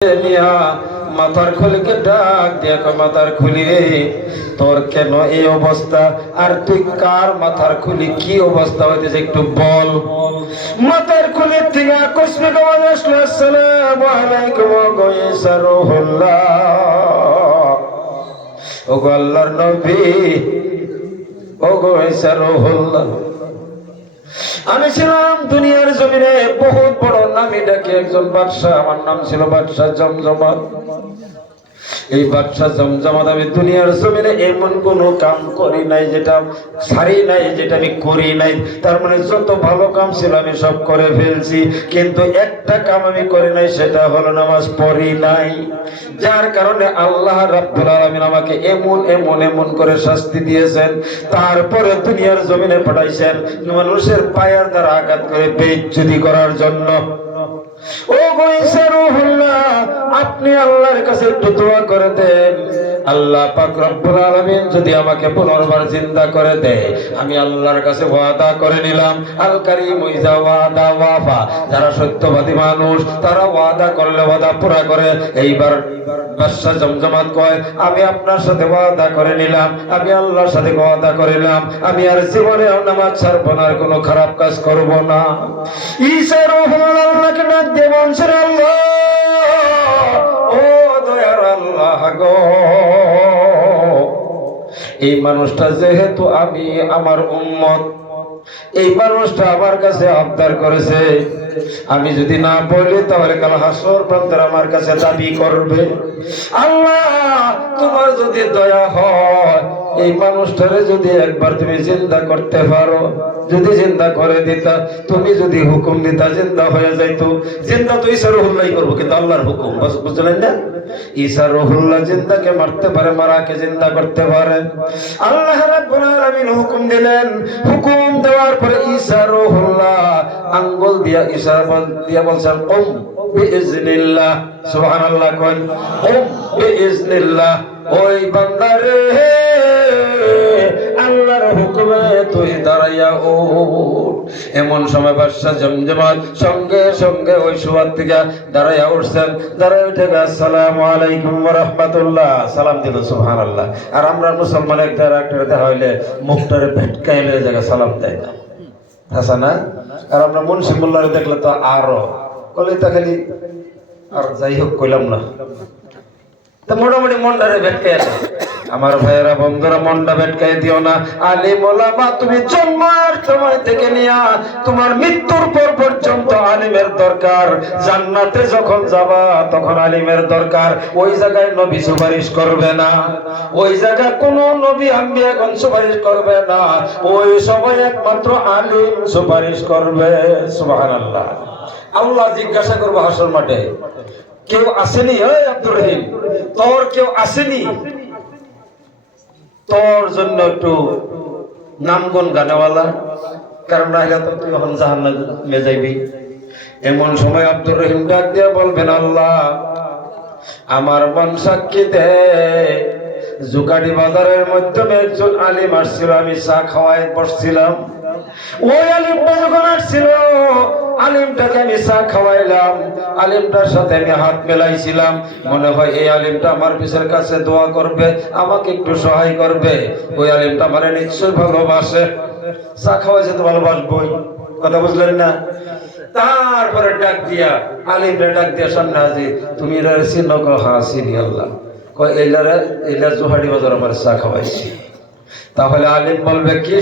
মাথার খুলিকে ডাক দিয়া মাথার খুলি রে, তোর কেন এই অবস্থা? আর তুই কার মাথার খুলি কি অবস্থা হইতেছে একটু বল। মাথার খুলির থেকে আকস্মিক আওয়াজ আসলো, আসসালামু আলাইকুম গয়সা রুহুল্লাহ। ও গো আল্লাহর নবী, ও গয়সা রুহুল্লাহ। আমি ছিলাম দুনিয়ার জমিনে বহুত বড় নামি ডাকি একজন বাদশাহ, আমার নাম ছিল বাদশাহ জমজমাত। এই বাদশাহ জমজমাত আমি দুনিয়ার জমিনে এমন কোন কাম করি নাই যেটা সারি নাই, যেটা আমি করি নাই। তার মানে যত ভালো কাম ছিল আমি সব করে ফেলছি, কিন্তু একটা কাম আমি করি নাই, সেটা হলো নামাজ পড়ি নাই। যার কারণে আল্লাহ রাব্বুল আলামিন আমাকে এমন এমন এমন করে শাস্তি দিয়েছেন। তারপরে দুনিয়ার জমিনে পাঠাইছেন মানুষের পায়ের দ্বারা আঘাত করে বেইজ্জতি করার জন্য। ও গয়সা রুহুল্লাহ, আপনি আল্লাহর কাছে একটু দোয়া করে দেন, আল্লাহ পাক রব্বুল আলামিন যদি আমাকে পুনর্বার জিন্দা করে দেয়, আমি আল্লাহর কাছে ওয়াদা করে নিলাম, আল কারীম ইজা ওয়াদা ওয়াফা। যারা সত্যবাদী মানুষ তারা ওয়াদা করলে ওয়াদা পুরা করে। এইবার বাদশাহ জমজমাত কয়, আমি আপনার সাথে ওয়াদা করে নিলাম, আমি আল্লাহর সাথে ওয়াদা করিলাম, আমি আর জীবনে নামাজ ছাড়বো না, আর কোনো খারাপ কাজ করব না। ঈসা রুহুল্লাহ আল্লাহকে ডাক দিয়ে বলছেন, আল্লাহ ও দয়ার আল্লাহ গো, এই মানুষটা যেহেতু আমি আমার উম্মত, এই মানুষটা আমার কাছে আবদার করেছে, আমি যদি না বলি তাহলে কাল হাসর প্রান্তরে আমার কাছে দাবি করবে। আল্লাহ তোমার যদি দয়া হয়, এই মানুষটারে যদি একবার তুমি জিন্দা করতে পারো, যদি জিন্দা করে দিতা, তুমি যদি হুকুম দিতা জিন্দা হয়ে যাইতো। জিন্দা তো ঈসা রুহুল্লাহ করবো, কিন্তু আল্লাহর হুকুম, বুঝলেন না? ঈসা রুহুল্লাহ জিন্দাকে মারতে পারে, মারাকে জিন্দা করতে পারে। আল্লাহ রাব্বুল আলামিন হুকুম দিলেন। হুকুম দেওয়ার পরে ঈসা রুহুল্লাহ আঙ্গুল দিয়া ইশারা দিয়া বলছেন, উম বিইজনিল্লাহ। সুবহানাল্লাহ কোন, উম বিইজনিল্লাহ। ওই বান্দারে আল্লাহর হুকুমে তুই দাঁড়াইয়া ওঠ। এমন সময় বাদশাহ জমজমাত সঙ্গে সঙ্গে ওই সুয়াদ থেকে দাঁড়াইয়া উঠছেন। দাঁড়াই উঠে আসসালামু আলাইকুম ওয়া রাহমাতুল্লাহ সালাম দিল। সুবহানাল্লাহ। আর আমরা মুসলমান একটা দেখা হইলে মুখটারে ভেটকাইলে জায়গা সালাম দেয় না, আছে না? আর আমরা মুন্সি মোল্লারে দেখলে তো আরো কলিতা খালি, আর যাই হোক কইলাম না, তো মোটামুটি মনটারে ভেটকাই না। আমার ভাইয়েরা বন্ধুরা, মনটা ভেটকাই দিও না। আলিম ওলামা তুমি জন্মের সময় থেকে নিয়া তোমার মৃত্যুর পর পর্যন্ত আলিমের দরকার। জান্নাতে যখন যাবা তখন আলিমের দরকার। ওই জায়গায় নবী সুপারিশ করবে না, ওই জায়গায় কোন নবী আম্বিয়াগণ সুপারিশ করবে না, ওই সময় একমাত্র আলিম সুপারিশ করবে। সুবহানাল্লাহ। আল্লাহ জিজ্ঞাসা করবো হাসর মাঠে, কেউ আসেনি? ওই আব্দুর রহিম, তোর কেউ আসেনি? তোর জন্য একটু নামগুন গানেওয়ালা, কারণ নাহলে তো তুই এখন জাহান্নামে যাইবি। এমন সময় আব্দুর রহিম ডাক দিয়ে বলবেন, আল্লাহ আমার মন সাক্ষী দে, জুকাডি বাজারের মাধ্যমে একজন আলিম আসছিল, আমি চা খাওয়ায় বসছিলাম। ওই আলিমটা যখন আসছিল, আলিমটাকে আমি চা খাওয়াইলাম, আলিমটার সাথে আমি হাত মেলাইছিলাম। মনে হয় এই আলিমটা আমার পিছের কাছে দোয়া করবে, আমাকে একটু সহায় করবে। ওই আলিমটা আমার নিশ্চয় ভালোবাসে, চা খাওয়াইছে তো ভালোবাসবই, কথা বুঝলেন না? তারপরে ডাক দিয়া আলিমরে ডাক দিয়া সামনে হাজির, তুমি এরা চিনো? হ্যাঁ চিনি। আল্লাহ কয় এইলারা জোহাডি বাজার আমার চা খাওয়াইছি। তাহলে আলিম বলবে, কি